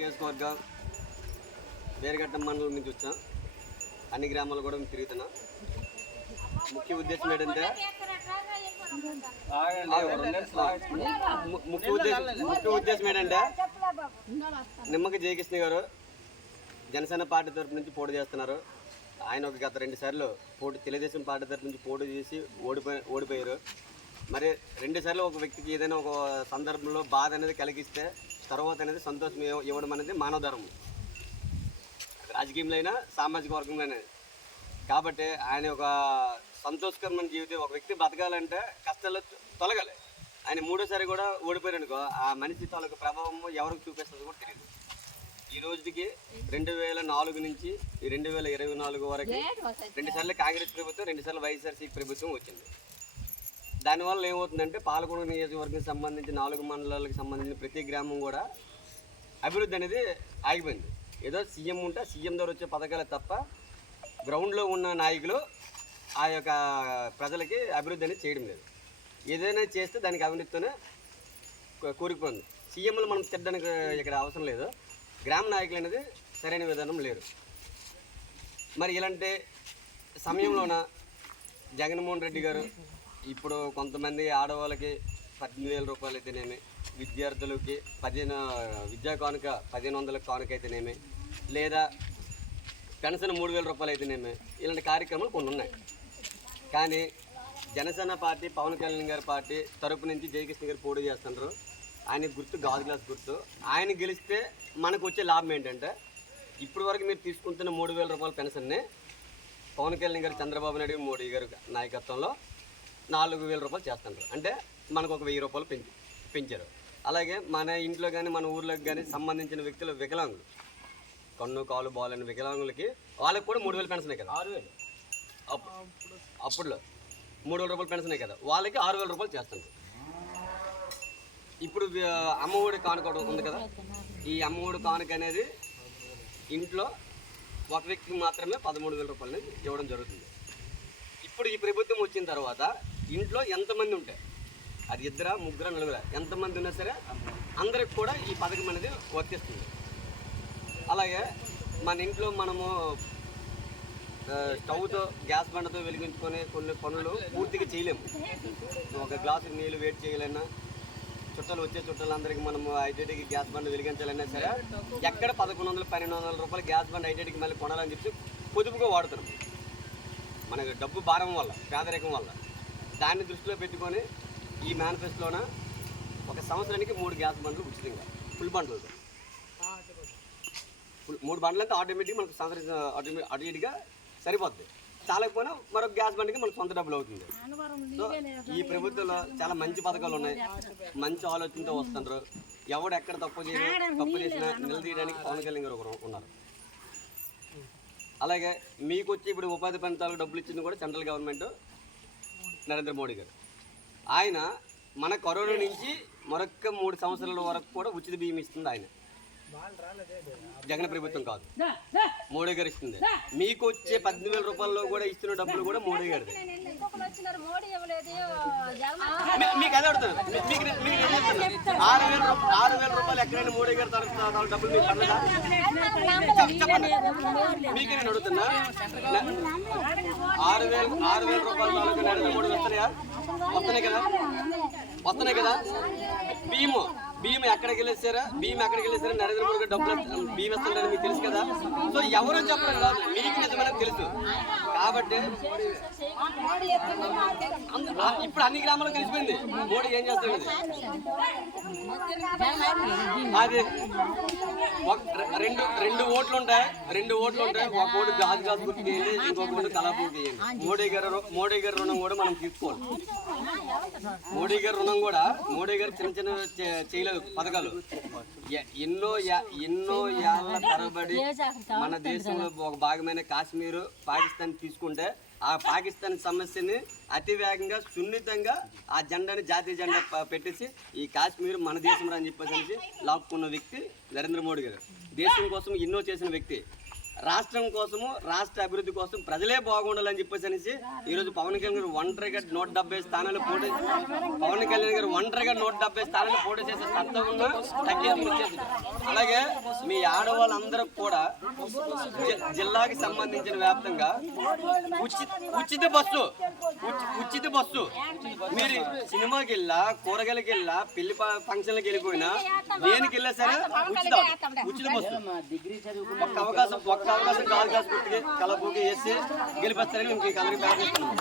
నియోజకవర్గం వేరగట్ట మండలం నుంచి వచ్చాం. అన్ని గ్రామాలు కూడా మేము తిరుగుతున్నాం. ముఖ్య ఉద్దేశం ఏంటంటే నిమ్మక జయకృష్ణ గారు జనసేన పార్టీ తరఫు నుంచి పోటీ చేస్తున్నారు. ఆయన ఒక గత 2 సార్లు తెలుగుదేశం పార్టీ తరఫు నుంచి పోటీ చేసి ఓడిపోయారు. మరి 2 సార్లు ఒక వ్యక్తికి ఏదైనా ఒక సందర్భంలో బాధ అనేది కలిగిస్తే తర్వాత అనేది సంతోషం ఇవ్వడం అనేది మానవ ధర్మం, రాజకీయంలో అయినా సామాజిక వర్గంలోనే. కాబట్టి ఆయన ఒక సంతోషకరమైన జీవితం, ఒక వ్యక్తి బతకాలంటే కష్టాలు తొలగాలి. ఆయన 3వ సారి కూడా ఓడిపోయారనుకో ఆ మనిషి తాలూకు ప్రభావం ఎవరికి చూపిస్తుందో కూడా తెలియదు. ఈ రోజుకి 2004 నుంచి 2024 వరకు 2 సార్లు కాంగ్రెస్ ప్రభుత్వం, 2 సార్లు వైఎస్ఆర్సీపీ ప్రభుత్వం వచ్చింది. దానివల్ల ఏమవుతుందంటే పాలకొండ నియోజకవర్గం సంబంధించి 4 మండలాలకు సంబంధించిన ప్రతి గ్రామం కూడా అభివృద్ధి అనేది ఆగిపోయింది. ఏదో సీఎం ఉంటే సీఎం ద్వారా వచ్చే పథకాలే తప్ప గ్రౌండ్లో ఉన్న నాయకులు ఆ యొక్క ప్రజలకి అభివృద్ధి అనేది చేయడం లేదు. ఏదైనా చేస్తే దానికి అవినీతితోనే కూరుకుపోయింది. సీఎంలు మనం తిట్టడానికి ఇక్కడ అవసరం లేదు, గ్రామ నాయకులు అనేది సరైన విధానం లేరు. మరి ఇలాంటి సమయంలోన జగన్మోహన్ రెడ్డి గారు ఇప్పుడు కొంతమంది ఆడవాళ్ళకి 18,000 రూపాయలు అయితేనేమి, విద్యార్థులకి విద్యా కానుక 1,500 కానుక అయితేనేమి, లేదా పెన్షన్ 3,000 రూపాయలు అయితేనేమి, ఇలాంటి కార్యక్రమాలు కొన్ని ఉన్నాయి. కానీ జనసేన పార్టీ, పవన్ కళ్యాణ్ గారి పార్టీ తరపు నుంచి జయకృష్ణ గారు పోటీ చేస్తున్నారు. ఆయన గుర్తు గాజు గ్లాస్ గుర్తు. ఆయన గెలిస్తే మనకు వచ్చే లాభం ఏంటంటే ఇప్పటి వరకు మీరు తీసుకుంటున్న 3,000 రూపాయల పెన్షన్ని పవన్ కళ్యాణ్ గారు, చంద్రబాబు నాయుడు, మోడీ గారు నాయకత్వంలో 4,000 రూపాయలు చేస్తున్నారు. అంటే మనకు ఒక 1,000 రూపాయలు పెంచారు. అలాగే మన ఇంట్లో కానీ మన ఊర్లోకి కానీ సంబంధించిన వ్యక్తులు వికలాంగులు, కన్ను కాలు బాగాలని వికలాంగులకి వాళ్ళకి కూడా 3,000 పెన్షనే కదా. 6,000 అప్పుడులో 3,000 రూపాయలు పెన్షనే కదా, వాళ్ళకి 6,000 రూపాయలు చేస్తున్నారు. ఇప్పుడు అమ్మఒడి కానుక ఉంది కదా, ఈ అమ్మఒడి కానుక అనేది ఇంట్లో ఒక వ్యక్తికి మాత్రమే 13,000 రూపాయలని ఇవ్వడం జరుగుతుంది. ఇప్పుడు ఈ ప్రభుత్వం వచ్చిన తర్వాత ఇంట్లో ఎంతమంది ఉంటే అది 2, 3, 4 ఎంతమంది ఉన్నా సరే అందరికి కూడా ఈ పథకం అనేది వర్తిస్తుంది. అలాగే మన ఇంట్లో మనము స్టవ్తో, గ్యాస్ బండతో వెలిగించుకొని కొన్ని పనులు పూర్తిగా చేయలేము. ఒక గ్లాసు నీళ్ళు వేడి చేయాలన్నా, చుట్టాలందరికీ మనము ఐటీటీకి గ్యాస్ బండ్ వెలిగించాలన్నా సరే ఎక్కడ 1,100, 1,200 రూపాయలు గ్యాస్ బండ్ ఐటీటీకి మళ్ళీ కొనాలని చెప్పి పొదుపుగా వాడుతున్నాం. మనకు డబ్బు భారం వల్ల, పేదరికం వల్ల. దాన్ని దృష్టిలో పెట్టుకొని ఈ మేనిఫెస్టోలోన ఒక సంవత్సరానికి 3 గ్యాస్ బండ్లు ఉచితంగా, ఫుల్ బండ్లు 3 బండ్లు అయితే ఆటోమేటిక్గా మనకు సంవత్సరం ఆటోమేటిక్గా సరిపోద్ది. చాలకపోయినా మరొక గ్యాస్ బండ్కి మనకు సొంత డబ్బులు అవుతుంది. సో ఈ ప్రభుత్వంలో చాలా మంచి పథకాలు ఉన్నాయి, మంచి ఆలోచనతో వస్తున్నారు. ఎవడు ఎక్కడ తప్పు చేసినా నిలదీయడానికి పవన్ కళ్యాణ్ గారు ఉన్నారు. అలాగే మీకు వచ్చి ఇప్పుడు ఉపాధి పని తాలూకు డబ్బులు ఇచ్చింది కూడా సెంట్రల్ గవర్నమెంట్, నరేంద్ర మోడీ గారు. ఆయన మన కరోనా నుంచి మరొక 3 సంవత్సరాల వరకు కూడా ఉచిత బియ్యం ఇస్తుంది ఆయన. జగన్ ప్రభుత్వం కాదు, మోడీ గారు ఇస్తుంది. మీకు వచ్చే 18,000 రూపాయల్లో కూడా ఇస్తున్న డబ్బులు కూడా మోడీ గారిది. మీకు అదే అడుగుతారు, మీకు 6,000 రూపాయలు ఎక్కడైనా మోడీ గారి తరఫున డబ్బులు మీకు పడలేదా? చెప్పండి, మీకు నేను అడుగుతున్నా. 6,000 రూపాయల తాలూకు నరేంద్ర మోడీ వస్తున్నాయి కదా. బియ్యం ఎక్కడికి వెళ్ళేసారా, నరేంద్ర మోడీ గారు డబ్బులు బియ్యం ఇస్తుంటారని మీకు తెలుసు కదా. సో ఎవరో చెప్పడం కాదు, మీకు నిజమని తెలుసు. కాబట్టి ఇప్పుడు అన్ని గ్రామాల్లో తెలిసిపోయింది మోడీ ఏం చేస్తాడు. అది రెండు ఓట్లు ఉంటాయి. ఒక ఓటు గాజు గుర్తుకి వేయండి, ఇంకొక ఓటు కళాపూర్కి వేయండి. మోడీ గారి రుణం కూడా మనం తీసుకోవాలి. మోడీ గారు చిన్న చేయలేదు పథకాలు ఎన్నో ఏళ్ల తరబడి మన దేశంలో ఒక భాగమైన కాశ్మీర్, పాకిస్తాన్ తీసుకుంటే ఆ పాకిస్తాన్ సమస్యని అతి వేగంగా, సున్నితంగా ఆ జెండాని, జాతీయ జెండా పెట్టేసి ఈ కాశ్మీర్ మన దేశం అని చెప్పేసి లాక్కున్న వ్యక్తి నరేంద్ర మోడీ గారు. దేశం కోసం ఎన్నో చేసిన వ్యక్తి. రాష్ట్రం కోసము, రాష్ట్ర అభివృద్ధి కోసం ప్రజలే బాగుండాలని చెప్పేసి అనేసి ఈరోజు పవన్ కళ్యాణ్ గారు ఒంటరిగా 170 స్థానాలు పోటీ, పవన్ కళ్యాణ్ గారు ఒంటరిగా 170 స్థానాలు పోటీ చేసే తత్వంగా తగ్గించి. అలాగే మీ ఆడవాళ్ళందరూ కూడా జిల్లాకి సంబంధించిన వ్యాప్తంగా ఉచిత బస్సు మీరు సినిమాకి వెళ్ళా, కూరగాయలకి వెళ్ళా, పెళ్లి ఫంక్షన్లకి వెళ్ళిపోయినా, దేనికి వెళ్ళా సరే ఉచిత బస్సు. ఒక్క అవకాశం కాలు కాసు గుర్తుకి కలపూకి వేసి గెలిపిస్తారని ఇంక అందరికీ ప్రయత్నిస్తున్నాం.